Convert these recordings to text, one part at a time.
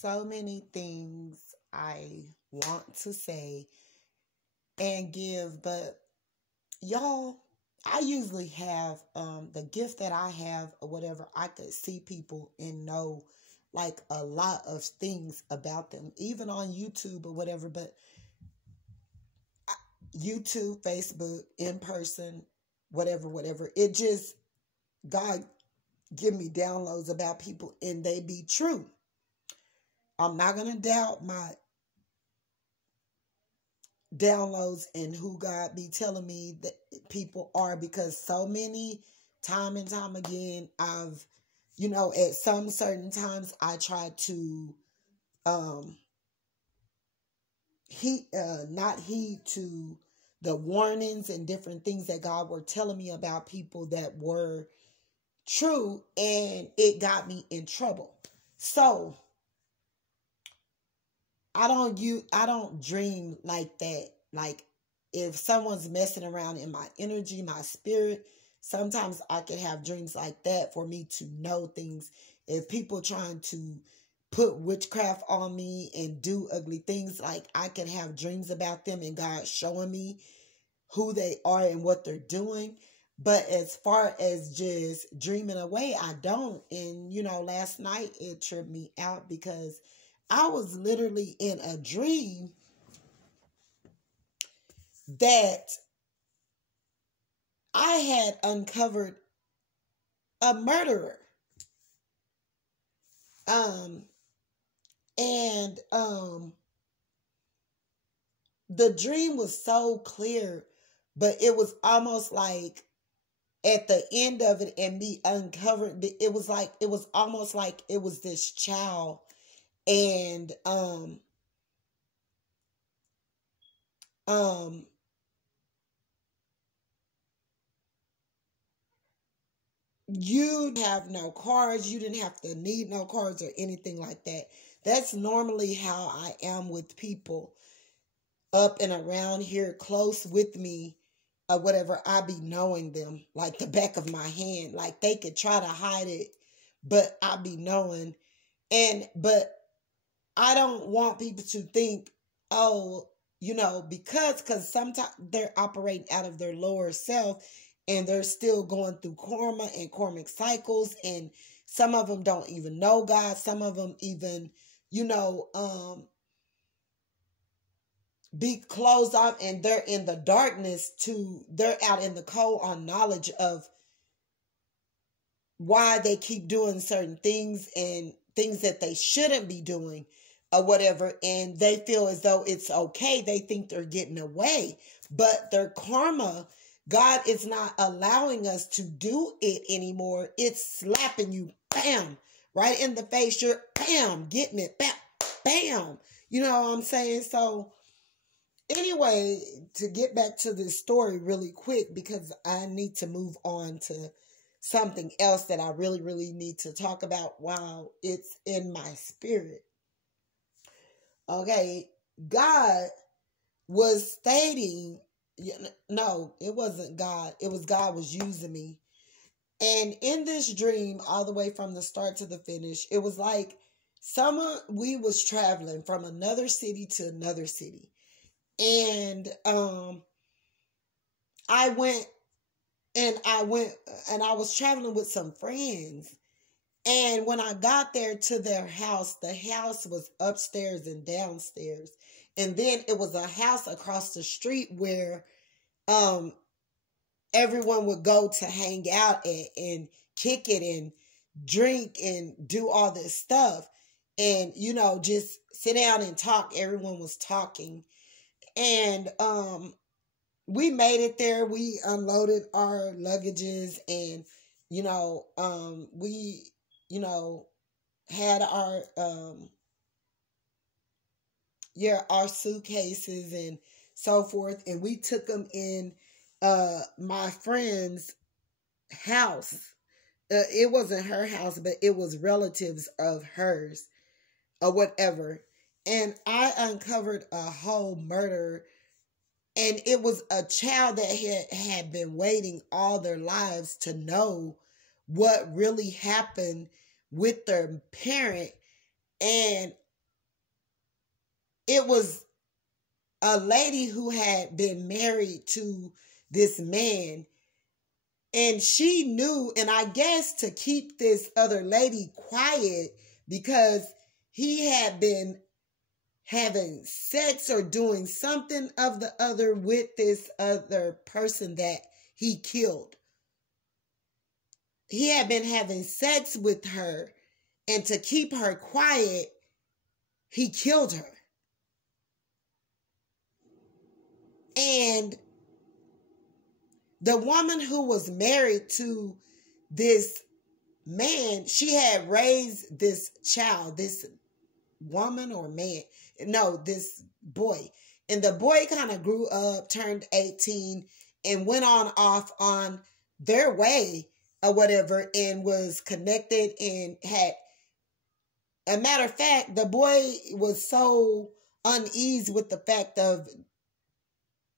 so many things I want to say and give, but y'all, I usually have the gift that I have or whatever. I could see people and know like a lot of things about them, even on YouTube or whatever. But YouTube, Facebook, in person, whatever. It just, God give me downloads about people and they be true. I'm not going to doubt my downloads and who God be telling me that people are, because so many time and time again, I've, at some certain times I try to not heed to the warnings and different things that God were telling me about people that were true, and it got me in trouble. So I don't dream like that. Like, if someone's messing around in my energy, my spirit, sometimes I can have dreams like that for me to know things. If people trying to put witchcraft on me and do ugly things, like, I can have dreams about them and God showing me who they are and what they're doing. But as far as just dreaming away, I don't. And, last night it tripped me out because I was literally in a dream that I had uncovered a murderer. The dream was so clear, but it was almost like at the end of it and me uncovered, it was almost like it was this child. And you have no cards. You didn't have to need no cards or anything like that. That's normally how I am with people up and around here, close with me, or whatever. I be knowing them like the back of my hand. Like, they could try to hide it, but I be knowing. But I don't want people to think, oh, because sometimes they're operating out of their lower self and they're still going through karma and karmic cycles. And some of them don't even know God. Some of them even, be closed off, and they're in the darkness they're out in the cold on knowledge of why they keep doing certain things and things that they shouldn't be doing or whatever. And they feel as though it's okay. They think they're getting away, but their karma, God is not allowing us to do it anymore. It's slapping you, bam, right in the face. You're, bam, getting it, bam, bam. You know what I'm saying? So anyway, to get back to this story really quick, because I need to move on to something else that I really, really need to talk about while it's in my spirit. Okay, God was stating, no, it wasn't God. It was God was using me. And in this dream, all the way from the start to the finish, it was like we was traveling from another city to another city. And I was traveling with some friends. And when I got there to their house, the house was upstairs and downstairs. And then it was a house across the street where everyone would go to hang out at and kick it and drink and do all this stuff. And, just sit down and talk. Everyone was talking. And we made it there. We unloaded our luggages, and we had our suitcases and so forth, and we took them in my friend's house. It wasn't her house, but it was relatives of hers or whatever. And I uncovered a whole murder, and it was a child that had been waiting all their lives to know what really happened with their parent. And it was a lady who had been married to this man, and she knew, and I guess to keep this other lady quiet, because he had been having sex or doing something of the other with this other person that he killed. He had been having sex with her, and to keep her quiet, he killed her. And the woman who was married to this man, she had raised this child, this woman or man, no, this boy. And the boy kind of grew up, turned 18, and went on off on their way or whatever, and was connected and had, a matter of fact, the boy was so uneasy with the fact of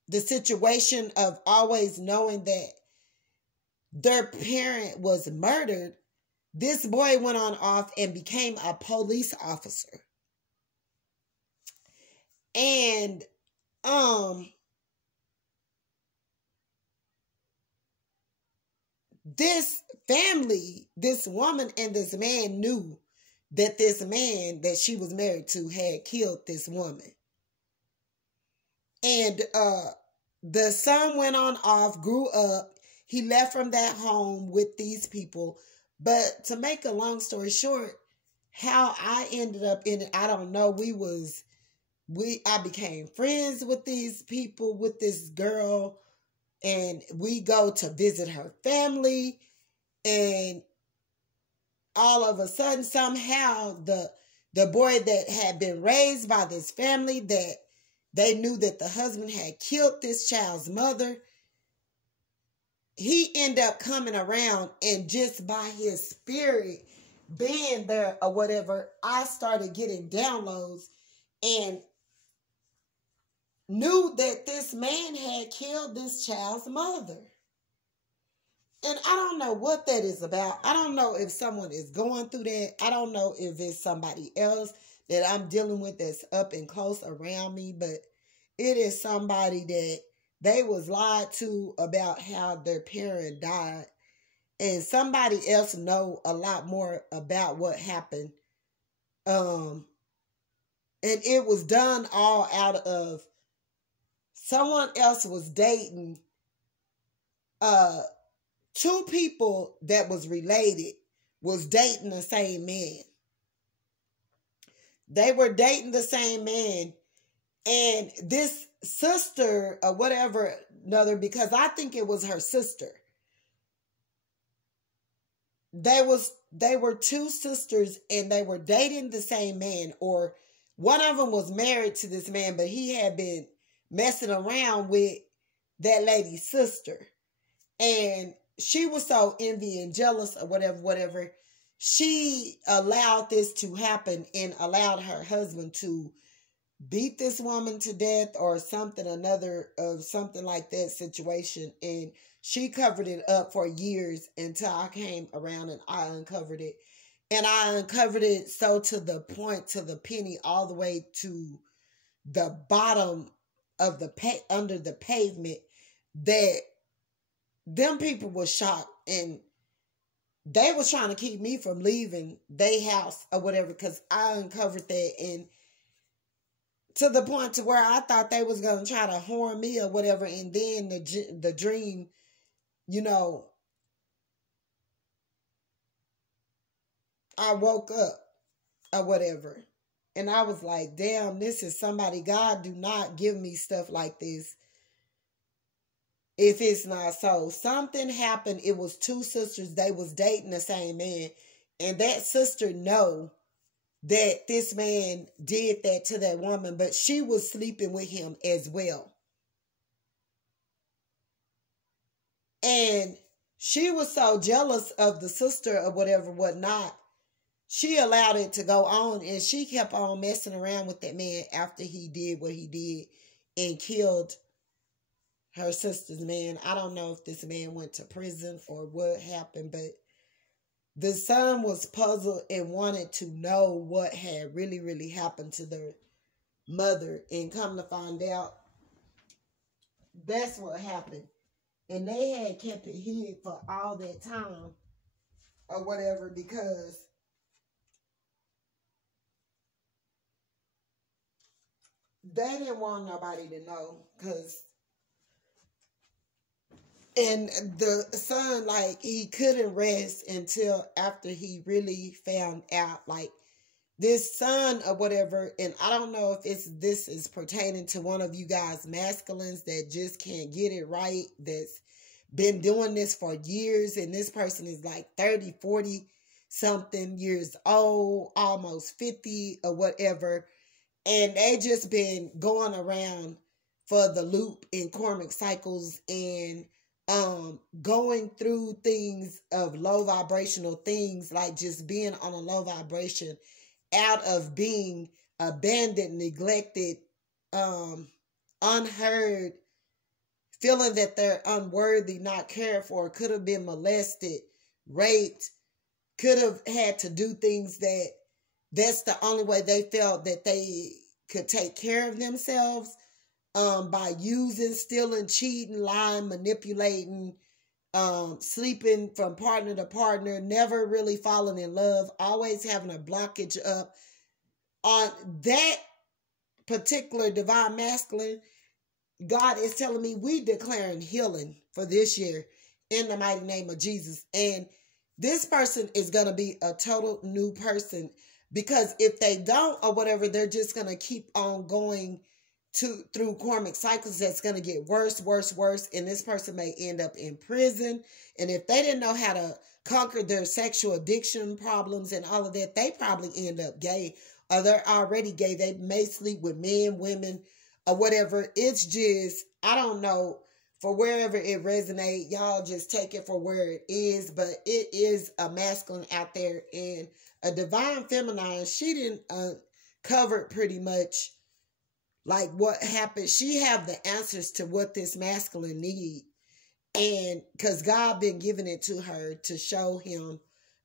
the situation of always knowing that their parent was murdered. This boy went on off and became a police officer. And this family, this woman and this man knew that this man that she was married to had killed this woman. And the son went on off, grew up. He left from that home with these people. But to make a long story short, how I ended up in it, I don't know. I became friends with these people, with this girl, and we go to visit her family, and all of a sudden, somehow, the boy that had been raised by this family, that they knew that the husband had killed this child's mother, he ended up coming around, and just by his spirit being there or whatever, I started getting downloads and knew that this man had killed this child's mother. And I don't know what that is about. I don't know if someone is going through that. I don't know if it's somebody else that I'm dealing with that's up and close around me, but it is somebody that they was lied to about how their parent died. And somebody else know a lot more about what happened. And it was done all out of someone else was dating two people that was related was dating the same man. They were dating the same man, and this sister or whatever another, because I think it was her sister. They were two sisters, and they were dating the same man, or one of them was married to this man, but he had been messing around with that lady's sister. And she was so envy and jealous or whatever. She allowed this to happen and allowed her husband to beat this woman to death or something like that situation. And she covered it up for years until I came around and I uncovered it. And I uncovered it so to the point, to the penny, all the way to the bottom of under the pavement, that them people were shocked, and they was trying to keep me from leaving their house or whatever, because I uncovered that, and to the point to where I thought they was going to try to harm me or whatever. And then the dream, I woke up or whatever, and I was like, damn, this is somebody. God, do not give me stuff like this if it's not so. Something happened. It was two sisters. They was dating the same man, and that sister know that this man did that to that woman, but she was sleeping with him as well. And she was so jealous of the sister or whatnot, she allowed it to go on, and she kept on messing around with that man after he did what he did and killed her sister's man. I don't know if this man went to prison or what happened, but the son was puzzled and wanted to know what had really, really happened to their mother, and come to find out that's what happened. And they had kept it hid for all that time or whatever because they didn't want nobody to know. And the son, like, he couldn't rest until after he really found out, like, this son or whatever. And I don't know if this is pertaining to one of you guys masculines that just can't get it right, that's been doing this for years, and this person is like 30, 40 something years old, almost 50 or whatever, and they just been going around for the loop in karmic cycles and going through things of low vibrational things, like just being on a low vibration out of being abandoned, neglected, unheard, feeling that they're unworthy, not cared for, could have been molested, raped, could have had to do things that's the only way they felt that they could take care of themselves, by using, stealing, cheating, lying, manipulating, sleeping from partner to partner, never really falling in love, always having a blockage up on that particular divine masculine. God is telling me we declaring healing for this year in the mighty name of Jesus. And this person is going to be a total new person, because if they don't or whatever, they're just going to keep on going through karmic cycles that's going to get worse, worse, worse. And this person may end up in prison. And if they didn't know how to conquer their sexual addiction problems and all of that, they probably end up gay, or they're already gay. They may sleep with men, women, or whatever. It's just, I don't know, for wherever it resonates, y'all just take it for where it is. But it is a masculine out there, and a divine feminine. She didn't cover pretty much like what happened. She have the answers to what this masculine need, and because God been giving it to her to show him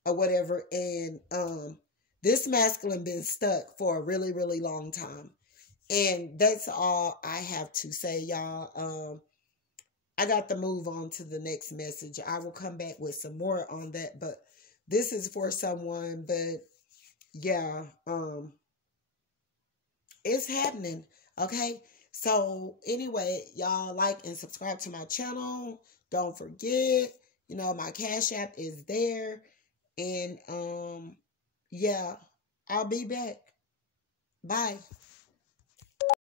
or whatever. And this masculine been stuck for a really, really long time. And that's all I have to say, y'all. I got to move on to the next message. I will come back with some more on that, but this is for someone. But yeah, it's happening. Okay. So anyway, y'all like and subscribe to my channel. Don't forget, my Cash App is there. And yeah, I'll be back. Bye.